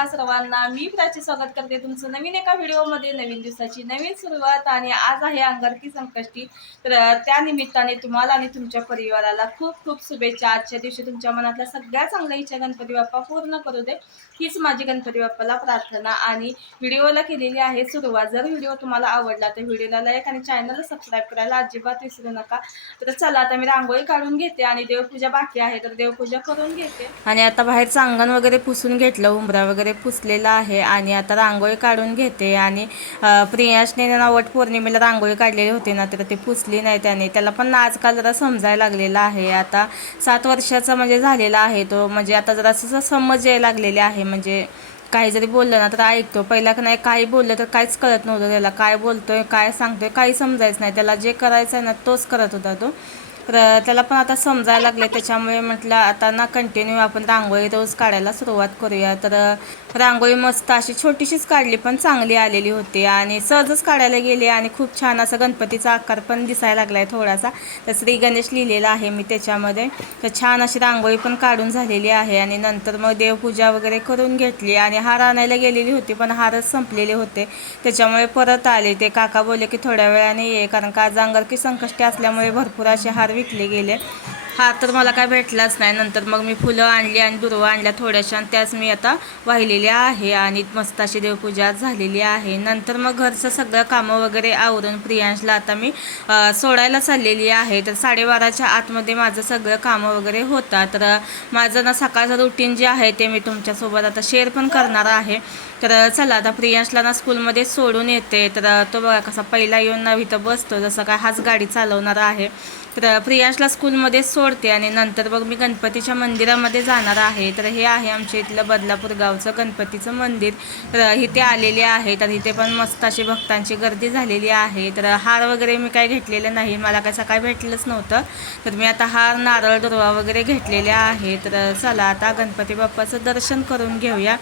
नमस्कार सर्वांना? मी प्राची स्वागत करते तुमचं नवीन एका व्हिडिओमध्ये. नवीन दिवसाची नवीन सुरुवात आणि आज आहे अंगारकी संकष्टी. तर त्या निमित्ताने तुम्हाला आणि तुमच्या परिवाराला खूप खूप शुभेच्छा. आजच्या दिवशी तुमच्या मनातल्या सगळ्या चांगल्या इच्छा गणपती बाप्पा पूर्ण करू दे. हीच माझी गणपती बाप्पाला प्रार्थना आणि व्हिडिओला केलेली आहे सुरुवात. जर व्हिडिओ तुम्हाला आवडला तर व्हिडिओला लाईक आणि चॅनलला सबस्क्राईब करायला अजिबात विसरू नका. तर चला आता मी रांगोळी काढून घेते आणि देवपूजा बाकी आहे तर देवपूजा करून घेते. आणि आता बाहेरचं अंगण वगैरे पुसून घेतलं उंबरा वगैरे पुसलेला आहे आणि आता रांगोळी काढून घेते आणि प्रियांशने प्रियाशने ना पौर्णिमेला रांगोळी काढलेली होती ना तर ती पुसली नाही त्याने. त्याला पण आजकाल जरा समजायला लागलेला आहे. आता सात वर्षाचा म्हणजे झालेला आहे तो. म्हणजे आता जरा समज यायला लागलेले आहे. म्हणजे काही जरी बोललं ना तर ऐकतो. पहिला का नाही काही बोललं तर काहीच कळत नव्हतं त्याला. काय बोलतोय काय सांगतोय काही समजायचं नाही. त्याला जे करायचं आहे ना तोच करत होता तो. तर त्याला पण आता समजायला लागले. त्याच्यामुळे म्हटलं आता ना कंटिन्यू आपण रांगोळी रोज काढायला सुरुवात करूया. तर रांगोळी मस्त अशी छोटीशीच काढली पण चांगली आलेली होती. आणि सहजच काढायला गेले आणि खूप छान असा गणपतीचा आकार पण दिसायला लागलाय थोडासा. तर श्री गणेश लिहिलेला आहे मी त्याच्यामध्ये. तर छान अशी रांगोळी पण काढून झालेली आहे आणि नंतर मग देवपूजा वगैरे करून घेतली. आणि हार आणायला गेलेली होती पण हारच संपलेले होते. त्याच्यामुळे परत आले. ते काका बोलले की थोड्या वेळाने ये कारण का आज अंगारकी संकष्टी असल्यामुळे भरपूर असे हार विकले गेले. हा तर मला काय भेटलाच नाही. नंतर मग मी फुलं आणली आणि दुर्वा आणल्या थोड्याशा आणि त्याच मी आता वाहिलेल्या आहे आणि मस्त अशी देवपूजा झालेली आहे. नंतर मग घरचं सगळं कामं वगैरे आवरून प्रियांशला आता मी सोडायला चाललेली आहे. तर साडेबाराच्या आतमध्ये माझं सगळं कामं वगैरे होतात. तर माझं ना सकाळचं रुटीन जे आहे ते मी तुमच्यासोबत आता शेअर पण करणार आहे. तर चला आता प्रियांशला ना स्कूलमध्ये सोडून येते. तर तो बघा कसा पहिला येऊन ना इथं बसतो. जसं काय हाच गाडी चालवणार आहे. तर प्रियांशला स्कूलमध्ये सोडते आणि नंतर मग मी गणपतीच्या मंदिरामध्ये जाणार आहे. तर हे आहे आमच्या इथलं बदलापूर गावचं गणपतीचं मंदिर. तर इथे आलेले आहे. तर इथे पण मस्त अशी भक्तांची गर्दी झालेली आहे. तर हार वगैरे मी काय घेतलेलं नाही. मला काय सकाळी भेटलंच नव्हतं. तर मी आता हार नारळ दुर्वा वगैरे घेतलेले आहे. तर चला आता गणपती बाप्पाचं दर्शन करून घेऊया.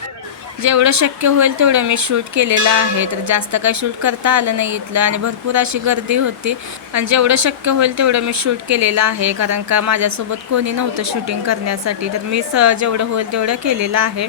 जेवढं शक्य होईल तेवढं मी शूट केलेलं आहे. तर जास्त काही शूट करता आलं नाही इथलं आणि भरपूर अशी गर्दी होती. आणि जेवढं शक्य होईल तेवढं मी शूट केलेलं आहे. कारण का माझ्यासोबत कोणी नव्हतं शूटिंग करण्यासाठी. तर मी स जेवढं होईल तेवढं केलेलं आहे.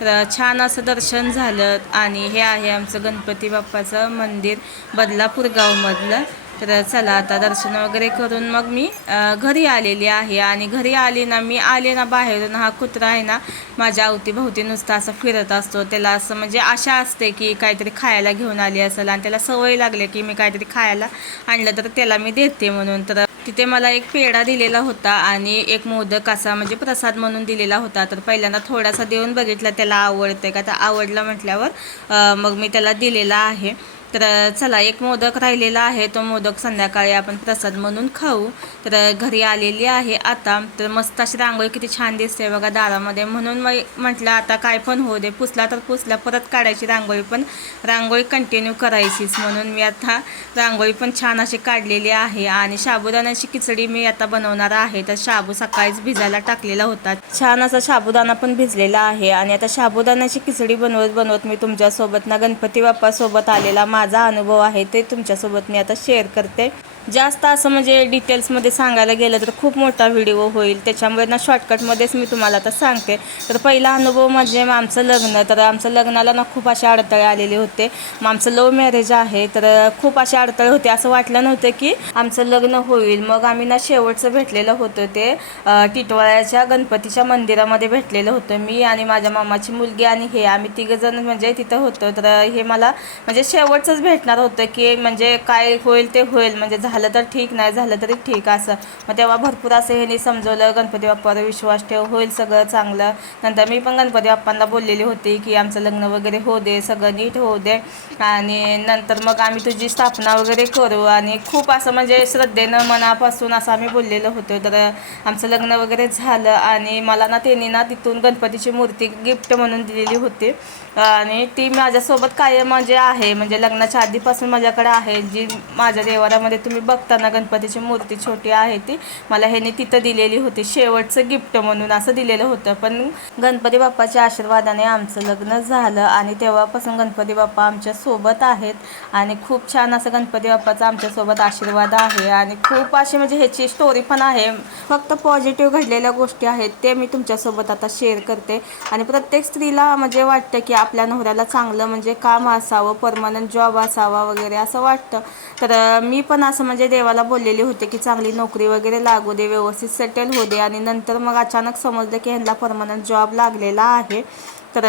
तर छान असं दर्शन झालं आणि हे आहे आमचं गणपती बाप्पाचं मंदिर बदलापूर गावमधलं. तर चला आता दर्शन वगैरे करून मग मी घरी आलेली आहे. आणि घरी आली ना मी आले ना बाहेरून हा कुत्रा आहे ना माझ्या अवतीभोवती नुसता असं फिरत असतो. त्याला असं म्हणजे आशा असते की काहीतरी खायला घेऊन आली असेल आणि त्याला सवय लागली की मी काहीतरी खायला आणलं तर त्याला मी देते म्हणून. तर तिथे मला एक पेढा दिलेला होता आणि एक मोदक असा म्हणजे प्रसाद म्हणून दिलेला होता. तर पहिल्यांदा थोडासा देऊन बघितला त्याला आवडतं का? तर आवडलं म्हटल्यावर मग मी त्याला दिलेला आहे. तर चला एक मोदक राहिलेला आहे. तो मोदक संध्याकाळी आपण प्रसाद म्हणून खाऊ. तर घरी आलेली आहे आता. तर मस्त अशी रांगोळी किती छान दिसते बघा दारामध्ये. म्हणून मग म्हटलं आता काय पण होऊ दे. पुसला तर पुसला परत काढायची रांगोळी पण. रांगोळी कंटिन्यू करायचीच. म्हणून मी आता रांगोळी पण छान अशी काढलेली आहे. आणि साबुदाण्याची खिचडी मी आता बनवणार आहे. तर शाबू सकाळीच भिजायला टाकलेला होता. छान असा साबुदाणा पण भिजलेला आहे. आणि आता साबुदाण्याची खिचडी बनवत बनवत मी तुमच्यासोबत ना गणपती बाप्पासोबत आलेला माझा अनुभव आहे ते तुमच्यासोबत मी आता शेअर करते. जास्त असं म्हणजे डिटेल्समध्ये सांगायला गेलं तर खूप मोठा व्हिडिओ होईल. त्याच्यामुळे ना शॉर्टकटमध्येच मी तुम्हाला आता सांगते. तर पहिला अनुभव म्हणजे आमचं लग्न. तर आमचं लग्नाला ना खूप असे अडथळे आलेले होते. मग आमचं लव्ह मॅरेज आहे. तर खूप असे अडथळे होते. असं वाटलं नव्हतं की आमचं लग्न होईल. मग आम्ही ना शेवटचं भेटलेलं होतं ते टिटवाळ्याच्या गणपतीच्या मंदिरामध्ये भेटलेलं होतं. मी आणि माझ्या मामाची मुलगी आणि हे आम्ही तिघंजण म्हणजे तिथं होतो. तर हे मला म्हणजे शेवट शेवटचंच भेटणार होतं की म्हणजे काय होईल ते होईल म्हणजे झालं तर ठीक नाही झालं तरी ठीक असं. मग तेव्हा भरपूर असं ह्यांनी समजवलं गणपती बाप्पावर विश्वास ठेव होईल सगळं चांगलं. नंतर मी पण गणपती बाप्पांना बोललेली होती की आमचं लग्न वगैरे होऊ दे सगळं नीट होऊ दे. आणि नंतर मग आम्ही तुझी स्थापना वगैरे करू. आणि खूप असं म्हणजे श्रद्धेनं मनापासून असं आम्ही बोललेलं होतो. तर आमचं लग्न वगैरे झालं आणि मला ना त्यांनी ना तिथून गणपतीची मूर्ती गिफ्ट म्हणून दिलेली होती. आणि ती माझ्यासोबत कायम म्हणजे आहे. म्हणजे लग्न लग्नाच्या आधीपासून माझ्याकडे आहे. जी माझ्या देवारामध्ये तुम्ही बघताना गणपतीची मूर्ती छोटी आहे ती मला ह्याने तिथं दिलेली होती. शेवटचं गिफ्ट म्हणून असं दिलेलं होतं. पण गणपती बाप्पाच्या आशीर्वादाने आमचं लग्न झालं आणि तेव्हापासून गणपती बाप्पा आमच्यासोबत आहेत. आणि खूप छान असं गणपती बाप्पाचा आमच्यासोबत आशीर्वाद आहे. आणि खूप अशी म्हणजे ह्याची स्टोरी पण आहे. फक्त पॉझिटिव्ह घडलेल्या गोष्टी आहेत ते मी तुमच्यासोबत आता शेअर करते. आणि प्रत्येक स्त्रीला म्हणजे वाटतं की आपल्या नवऱ्याला चांगलं म्हणजे काम असावं परमनंट जॉब असावा वगैरे असं वाटतं. तर मी पण असं म्हणजे देवाला बोललेले होते की चांगली नोकरी वगैरे लागू दे व्यवस्थित सेटल होऊ दे. आणि नंतर मग अचानक समजलं की ह्यांना परमनंट जॉब लागलेला आहे. तर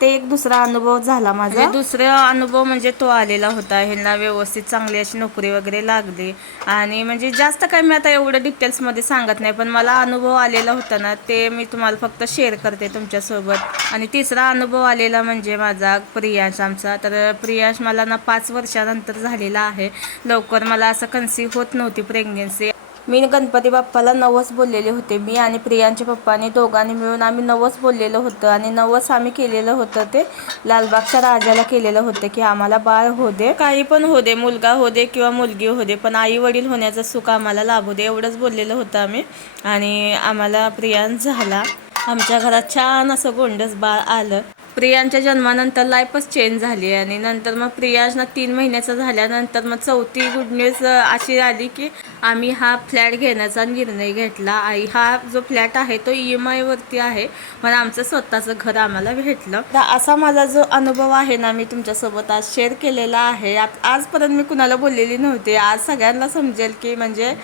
ते एक दुसरा अनुभव झाला माझा. दुसरा अनुभव म्हणजे तो आलेला होता. ह्यांना व्यवस्थित चांगली अशी नोकरी वगैरे लागली. आणि म्हणजे जास्त काय मी आता एवढं डिटेल्समध्ये सांगत नाही पण मला अनुभव आलेला होता ना ते मी तुम्हाला फक्त शेअर करते तुमच्यासोबत. आणि तिसरा अनुभव आलेला म्हणजे माझा प्रियांश आमचा. तर प्रियांश मला ना पाच वर्षानंतर झालेला आहे. लवकर मला असं कन्सीव होत नव्हती प्रेग्नेन्सी मी गणपती बाप्पाला नवस बोललेले होते. मी आणि प्रियांच्या पप्पाने दोघांनी मिळून आम्ही नवस बोललेलं होतं आणि नवस आम्ही केलेलं होतं ते लालबागच्या राजाला केलेलं होतं की आम्हाला बाळ हो दे. काही पण हो दे मुलगा हो दे किंवा मुलगी हो दे पण आई वडील होण्याचं सुख आम्हाला लाभू दे एवढंच बोललेलं होतं आम्ही. आणि आम्हाला प्रियांश झाला. आमच्या घरात छान असं गोंडस बाळ आलं. प्रियांच्या जन्मानंतर लाईफच चेंज झाली आणि नंतर मग प्रियांशना तीन महिन्याचं झाल्यानंतर मग चौथी गुड न्यूज अशी आली की आम्ही हा फ्लॅट घेण्याचा निर्णय घेतला. आई हा जो फ्लॅट आहे तो ई एम आयवरती आहे. मग आमचं स्वतःचं घर आम्हाला भेटलं. तर असा माझा जो अनुभव आहे ना मी तुमच्यासोबत आज शेअर केलेला आहे. आजपर्यंत मी कुणाला बोललेली नव्हती. आज सगळ्यांना समजेल की म्हणजे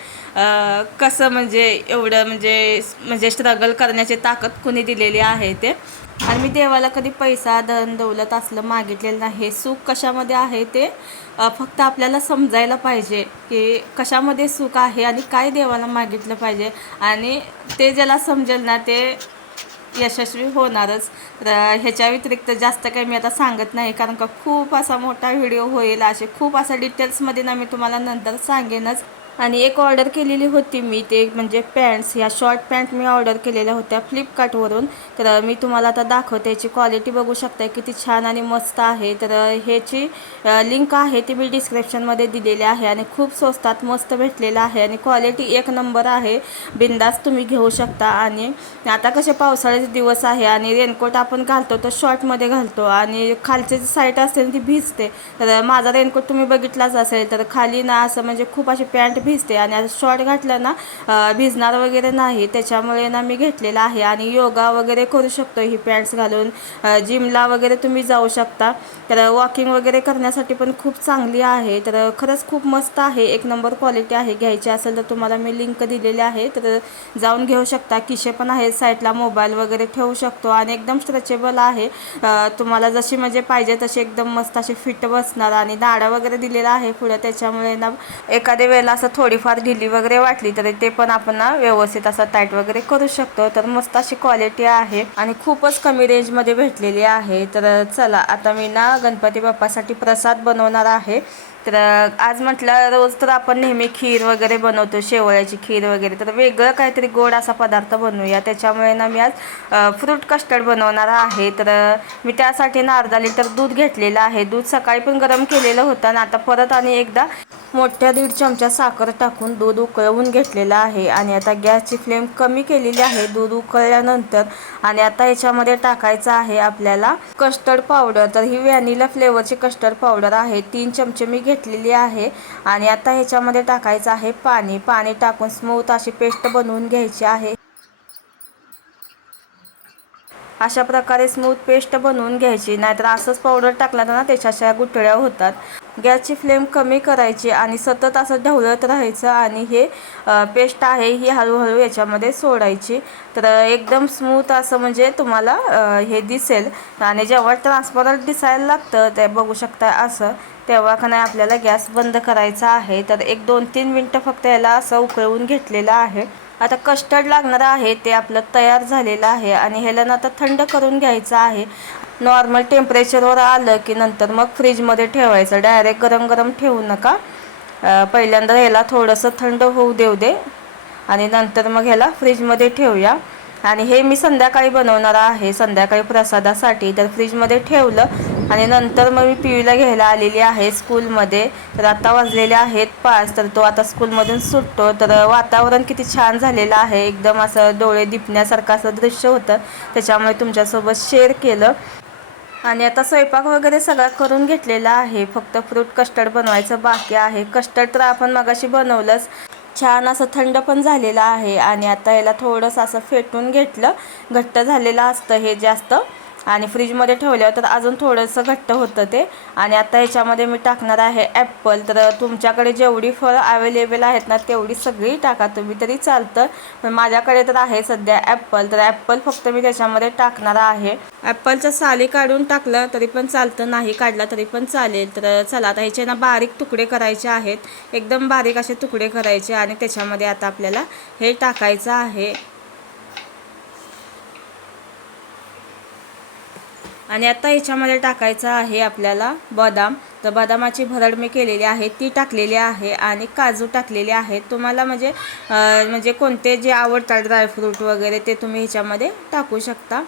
कसं म्हणजे एवढं म्हणजे म्हणजे स्ट्रगल करण्याची ताकद कुणी दिलेली आहे ते. आणि मी देवाला कधी पैसा दन दौलत असलं मागितलेलं नाही. हे सुख कशामध्ये आहे ते फक्त आपल्याला समजायला पाहिजे की कशामध्ये सुख आहे आणि काय देवाला मागितलं पाहिजे. आणि ते ज्याला समजेल ना ते यशस्वी होणारच. तर ह्याच्या व्यतिरिक्त जास्त काही मी आता सांगत नाही कारण का खूप असा मोठा व्हिडिओ होईल. असे खूप असा डिटेल्समध्ये ना मी तुम्हाला नंतर सांगेनच. आणि एक ऑर्डर केलेली होती मी ते म्हणजे पॅन्ट्स ह्या शॉर्ट पॅन्ट मी ऑर्डर केलेल्या होत्या फ्लिपकार्टवरून तर मी तुम्हाला आता दाखवते याची क्वालिटी बघू शकता किती छान आणि मस्त आहे. तर ह्याची लिंक आहे ती मी डिस्क्रिप्शनमध्ये दिलेली आहे आणि खूप स्वस्तात मस्त भेटलेलं आहे आणि क्वालिटी एक नंबर आहे. बिंदास तुम्ही घेऊ शकता आणि आता कसे पावसाळ्याचे दिवस आहे आणि रेनकोट आपण घालतो तर शॉर्टमध्ये घालतो आणि खालची जी साईट असते ती भिजते. तर माझा रेनकोट तुम्ही बघितलाच असेल तर खाली ना असं म्हणजे खूप अशी पॅन्ट भिजते आणि आता शॉर्ट घातलं ना भिजणार वगैरे नाही. त्याच्यामुळे ना मी घेतलेला आहे आणि योगा वगैरे करू शकतो ही पॅन्ट्स घालून. जिमला वगैरे तुम्ही जाऊ शकता. तर वॉकिंग वगैरे करण्यासाठी पण खूप चांगली आहे. तर खरंच खूप मस्त आहे. एक नंबर क्वालिटी आहे. घ्यायची असेल तर तुम्हाला मी लिंक दिलेली आहे. तर जाऊन घेऊ शकता. किशे पण आहेत. साईडला मोबाईल वगैरे ठेवू शकतो आणि एकदम स्ट्रेचेबल आहे. तुम्हाला जशी म्हणजे पाहिजे तशी एकदम मस्त अशी फिट बसणार आणि दाडा वगैरे दिलेला आहे पुढे. त्याच्यामुळे ना एखाद्या वेळेला असं थोडीफार ढिली वगैरे वाटली तरी ते पण आपण ना व्यवस्थित असं टाईट वगैरे करू शकतो. तर मस्त अशी क्वालिटी आहे आणि खूपच कमी रेंजमध्ये भेटलेली आहे. तर चला आता मी ना गणपती बाप्पासाठी प्रसाद बनवणार आहे. तर आज म्हटलं रोज तर आपण नेहमी खीर वगैरे बनवतो शेवळ्याची खीर वगैरे. तर वेगळं काहीतरी गोड असा पदार्थ बनवूया. त्याच्यामुळे ना मी आज फ्रूट कस्टर्ड बनवणार आहे. तर मी त्यासाठी ना अर्धा लिटर दूध घेतलेलं आहे. दूध सकाळी पण गरम केलेलं होतं आणि आता परत आणि एकदा मोठ्या दीड चमचा साखर टाकून दूध उकळवून घेतलेलं आहे. आणि आता गॅसची फ्लेम कमी केलेली आहे. दूध उकळल्यानंतर आणि आता याच्यामध्ये टाकायचं आहे आपल्याला कस्टर्ड पावडर तर ही व्हॅनिला फ्लेवरची कस्टर्ड पावडर आहे. तीन चमचे मी घेत घेतलेली आहे. आणि आता ह्याच्यामध्ये टाकायचं आहे पाणी. पाणी टाकून स्मूथ अशी पेस्ट बनवून घ्यायची आहे. अशा प्रकारे स्मूथ पेस्ट बनवून घ्यायची. नाहीतर असंच पावडर टाकला तर ना त्याच्या गुठळ्या होतात. गॅसची फ्लेम कमी करायची आणि सतत असं ढवळत राहायचं आणि हे पेस्ट आहे ही हळूहळू याच्यामध्ये सोडायची. तर एकदम स्मूथ असं म्हणजे तुम्हाला हे दिसेल. आणि जेव्हा ट्रान्सपरंट दिसायला लागतं ते बघू शकता असं. तेव्हा का नाही आपल्याला गॅस बंद करायचा आहे. तर एक दोन तीन मिनटं फक्त याला असं उकळवून घेतलेलं आहे. आता कस्टर्ड लागणार आहे ते आपलं तयार झालेलं आहे आणि ह्याला ना आता थंड करून घ्यायचं आहे. नॉर्मल टेम्परेचरवर आलं की नंतर मग फ्रीजमध्ये ठेवायचं. डायरेक्ट गरम गरम ठेवू नका. पहिल्यांदा ह्याला थोडंसं थंड होऊ देऊ दे. आणि नंतर मग ह्याला फ्रीजमध्ये ठेवूया. आणि हे मी संध्याकाळी बनवणार आहे संध्याकाळी प्रसादासाठी. तर फ्रीजमध्ये ठेवलं आणि नंतर मग मी पिवीला घ्यायला आलेली आहे स्कूलमध्ये. तर आता वाजलेले आहेत पाच तर तो आता स्कूलमधून सुटतो. तर वातावरण किती छान झालेलं आहे. एकदम असं डोळे दिपण्यासारखं असं दृश्य होतं. त्याच्यामुळे तुमच्यासोबत शेअर केलं. आणि आता स्वयंपाक वगैरे सगळा करून घेतलेला आहे. फक्त फ्रूट कस्टर्ड बनवायचं बाकी आहे. कस्टर्ड तर आपण मगाशी बनवलंच. छान असं थंड पण झालेलं आहे. आणि आता याला थोडंसं असं फेटून घेतलं. घट्ट झालेलं असतं हे जास्त. आणि फ्रीजमध्ये ठेवल्यावर तर अजून थोडंसं घट्ट होतं ते. आणि आता ह्याच्यामध्ये मी टाकणार आहे ॲप्पल तर तुमच्याकडे जेवढी फळं अवेलेबल आहेत ना तेवढी सगळी टाका. तुम्ही तरी चालतं. पण माझ्याकडे तर आहे सध्या ॲप्पल तर ॲप्पल फक्त मी त्याच्यामध्ये टाकणार आहे. ॲप्पलचं साली काढून टाकलं तरी पण चालतं. नाही काढला तरी पण चालेल. तर चला आता ह्याचे ना बारीक तुकडे करायचे आहेत. एकदम बारीक असे तुकडे करायचे आणि त्याच्यामध्ये आता आपल्याला हे टाकायचं आहे. आणि आता ह्याच्यामध्ये टाकायचं आहे आपल्याला बदाम. तर बदामाची भरड मी केलेली आहे ती टाकलेली आहे आणि काजू टाकलेले आहेत. तुम्हाला म्हणजे म्हणजे कोणते जे आवडतात ड्रायफ्रूट वगैरे ते तुम्ही ह्याच्यामध्ये टाकू शकता.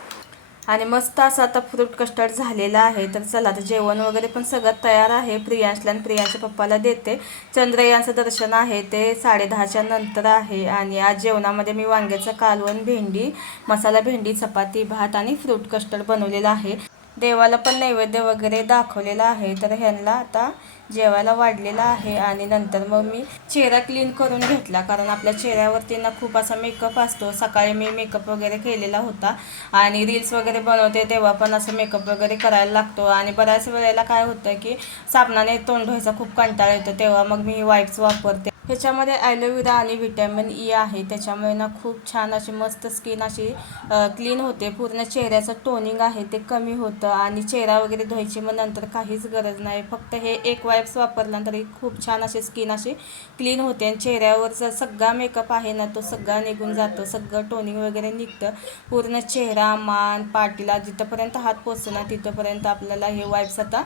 आणि मस्त असं आता फ्रूट कस्टर्ड झालेलं आहे. तर चला आता जेवण वगैरे पण सगळं तयार आहे. प्रियांशला आणि प्रियांच्या पप्पाला देते. चंद्रयांचं दर्शन आहे. ते साडेदहाच्या नंतर आहे. आणि आज जेवणामध्ये मी वांग्याचं कालवण भेंडी मसाला भेंडी चपाती भात आणि फ्रूट कस्टर्ड बनवलेलं आहे. देवाला पण नैवेद्य वगैरे दाखवलेला आहे. तर ह्यांना आता जेवायला वाढलेला आहे आणि नंतर मग मी चेहरा क्लीन करून घेतला. कारण आपल्या चेहऱ्यावरती ना खूप असा मेकअप असतो. सकाळी मी मेकअप वगैरे केलेला होता. आणि रील्स वगैरे बनवते तेव्हा पण असं मेकअप वगैरे करायला लागतो. आणि बऱ्याच वेळेला काय होतं की साबणाने तोंड धुवायचा खूप कंटाळा येतो. तेव्हा मग मी वाईप्स वापरते. ह्याच्यामध्ये ॲलोवेरा आणि व्हिटॅमिन ई आहे. त्याच्यामुळे ना खूप छान अशी मस्त स्किन अशी क्लीन होते. पूर्ण चेहऱ्याचं टोनिंग आहे ते कमी होतं आणि चेहरा वगैरे धुवायची मग नंतर काहीच गरज नाही. फक्त हे एक वाईप्स वापरला तरी खूप छान अशी स्किन अशी क्लीन होते आणि चेहऱ्यावरचा सगळा मेकअप आहे ना तो सगळा निघून जातो. सगळं टोनिंग वगैरे निघतं. पूर्ण चेहरा मान पाटीला जिथंपर्यंत हात पोचतो ना तिथंपर्यंत आपल्याला हे वाईप्स आता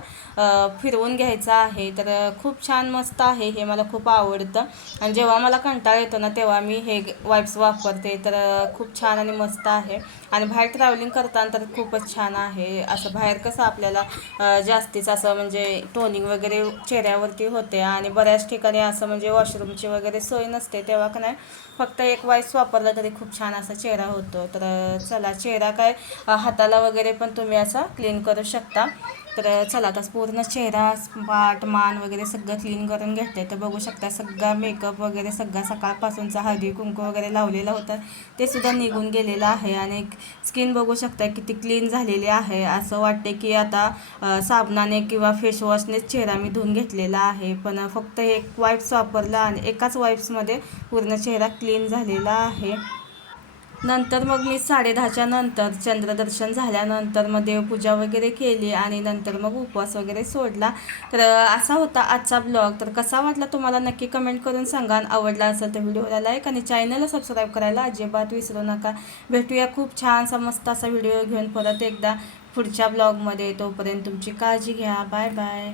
फिरवून घ्यायचं आहे. तर खूप छान मस्त आहे हे मला खूप आवडतं. आणि जेव्हा मला कंटाळा येतो ना तेव्हा मी हे वाईप्स वापरते. तर खूप छान आणि मस्त आहे. आणि बाहेर ट्रॅव्हलिंग करताना तर खूपच छान आहे. असं बाहेर कसं आपल्याला जास्तीच असं म्हणजे टोनिंग वगैरे चेहऱ्यावरती होते. आणि बऱ्याच ठिकाणी असं म्हणजे वॉशरूमची वगैरे सोय नसते. तेव्हा का नाही फक्त एक वाईप्स वापरला तरी खूप छान असा चेहरा होतो. तर चला चेहरा काय हाताला वगैरे पण तुम्ही असा क्लीन करू शकता. तर चला आता पूर्ण चेहरा पाट मान वगैरे सगळं क्लीन करून घेते तर बघू शकता सगळा मेकअप वगैरे सगळा सकाळपासूनचा हळदी कुंकू वगैरे लावलेला होता. ते सुद्धा निघून गेलेलं आहे आणि स्किन बघू शकता किती क्लीन झालेली आहे. असं वाटते की आता साबणाने किंवा फेसवॉशनेच चेहरा मी धुवून घेतलेला आहे. पण फक्त एक वाईप्स वापरला आणि एकाच वाईप्समध्ये पूर्ण चेहरा क्लीन झालेला आहे. नंतर मग मी साडेदहाच्या नंतर चंद्रदर्शन झाल्यानंतर मग देवपूजा वगैरे केली आणि नंतर मग उपवास वगैरे सोडला. तर असा होता आजचा ब्लॉग. तर कसा वाटला तुम्हाला नक्की कमेंट करून सांगा. आणि आवडला असेल तर व्हिडिओला लाईक आणि चॅनलला सबस्क्राईब करायला अजिबात विसरू नका. भेटूया खूप छानसा मस्त असा व्हिडिओ घेऊन परत एकदा पुढच्या ब्लॉगमध्ये. तोपर्यंत तुमची काळजी घ्या. Bye bye.